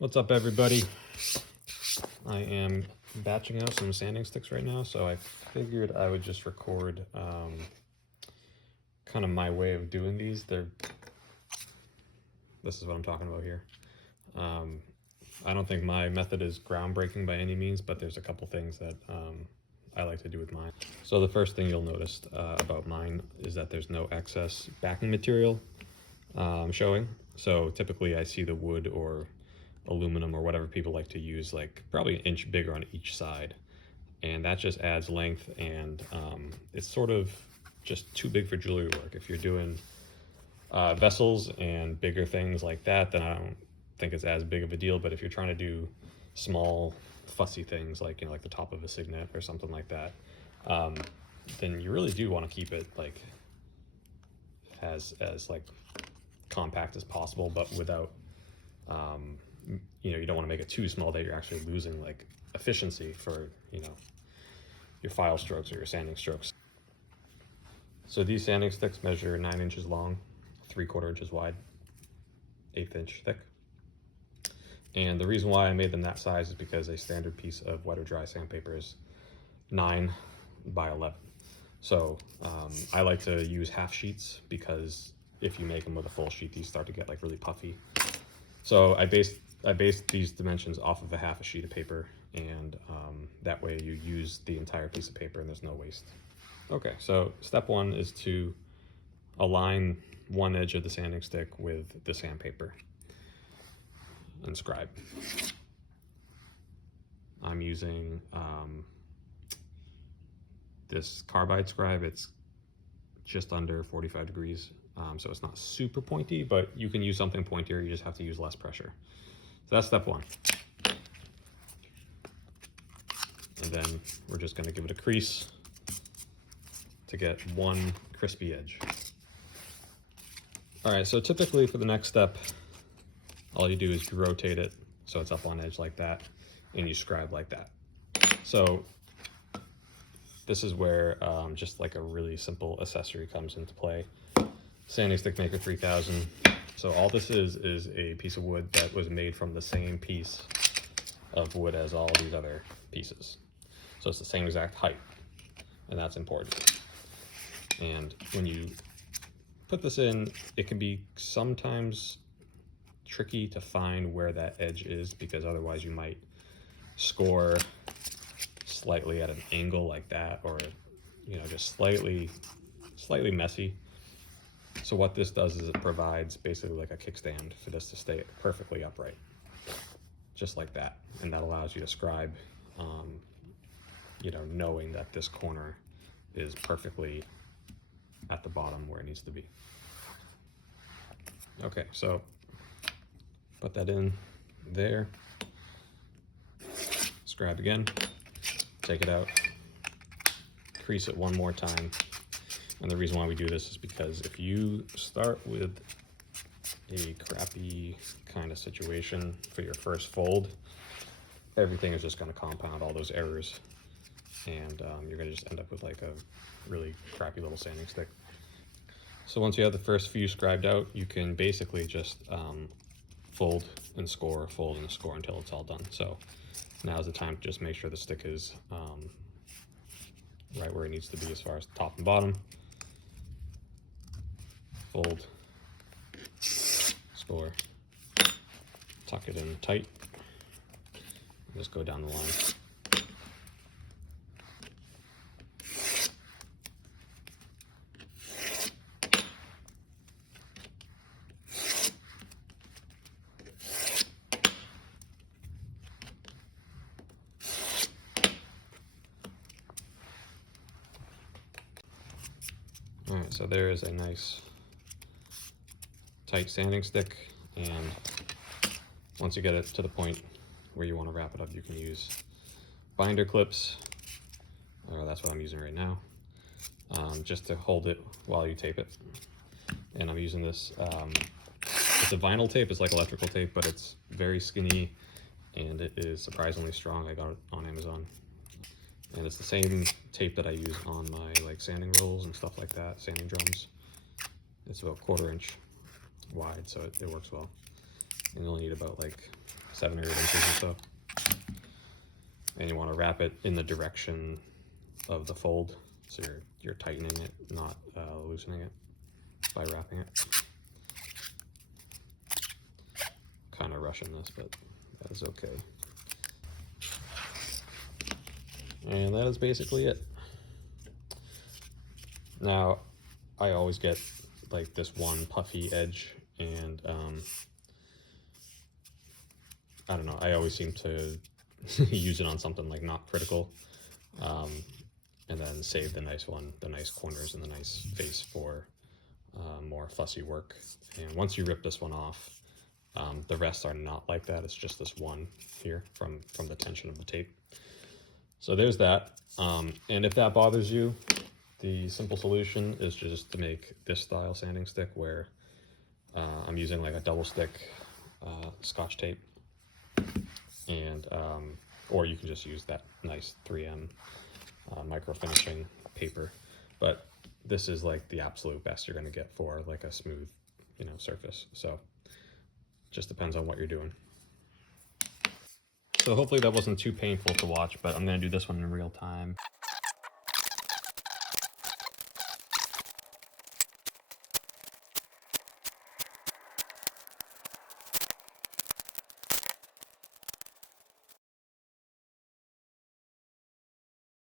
What's up, everybody? I am batching out some sanding sticks right now, so I figured I would just record kind of my way of doing these. This is what I'm talking about here. I don't think my method is groundbreaking by any means, but there's a couple things that I like to do with mine. So the first thing you'll notice about mine is that there's no excess backing material showing. So typically I see the wood or aluminum or whatever people like to use, like probably an inch bigger on each side, and that just adds length, and it's sort of just too big for jewelry work. If you're doing vessels and bigger things like that, then I don't think it's as big of a deal. But if you're trying to do small fussy things like, like the top of a signet or something like that, then you really do want to keep it like as like compact as possible, but without you don't want to make it too small that you're actually losing like efficiency for your file strokes or your sanding strokes. So these sanding sticks measure 9 inches long, 3/4 inches wide, 1/8 inch thick. And the reason why I made them that size is because a standard piece of wet or dry sandpaper is 9 by 11. So I like to use half sheets, because if you make them with a full sheet, these start to get like really puffy. So I based these dimensions off of a half a sheet of paper, and that way you use the entire piece of paper and there's no waste. Okay, so step one is to align one edge of the sanding stick with the sandpaper and scribe. I'm using this carbide scribe. It's just under 45 degrees. So it's not super pointy, but you can use something pointier. You just have to use less pressure. So that's step one. And then we're just going to give it a crease to get one crispy edge. All right, so typically for the next step, all you do is you rotate it so it's up on edge like that, and you scribe like that. So this is where just like a really simple accessory comes into play. Sanding Stick Maker 3000. So all this is a piece of wood that was made from the same piece of wood as all these other pieces. So it's the same exact height, and that's important. And when you put this in, it can be sometimes tricky to find where that edge is, because otherwise you might score slightly at an angle like that, or just slightly messy. So what this does is it provides basically like a kickstand for this to stay perfectly upright, just like that. And that allows you to scribe, knowing that this corner is perfectly at the bottom where it needs to be. Okay, so put that in there, scribe again, take it out, crease it one more time. And the reason why we do this is because if you start with a crappy kind of situation for your first fold, everything is just going to compound all those errors, and you're going to just end up with like a really crappy little sanding stick. So once you have the first few scribed out, you can basically just fold and score until it's all done. So now's the time to just make sure the stick is right where it needs to be as far as top and bottom. Fold, score, tuck it in tight, just go down the line. All right, so there is a nice tight sanding stick, and once you get it to the point where you want to wrap it up, you can use binder clips, or that's what I'm using right now, just to hold it while you tape it. And I'm using this, it's a vinyl tape. It's like electrical tape, but it's very skinny, and it is surprisingly strong. I got it on Amazon, and it's the same tape that I use on my like sanding rolls and stuff like that, sanding drums. It's about 1/4 inch wide, so it works well. And you only need about like 7 or 8 inches or so. And you want to wrap it in the direction of the fold, so you're tightening it, not loosening it by wrapping it. Kind of rushing this, but that is okay. And that is basically it. Now, I always get like this one puffy edge, and I don't know, I always seem to use it on something like not critical, and then save the nice one, the nice corners and the nice face for more fussy work. And once you rip this one off, the rest are not like that. It's just this one here from the tension of the tape. So there's that. And if that bothers you, the simple solution is just to make this style sanding stick where I'm using like a double stick Scotch tape, and or you can just use that nice 3M micro finishing paper. But this is like the absolute best you're going to get for like a smooth, surface. So just depends on what you're doing. So hopefully that wasn't too painful to watch, but I'm going to do this one in real time.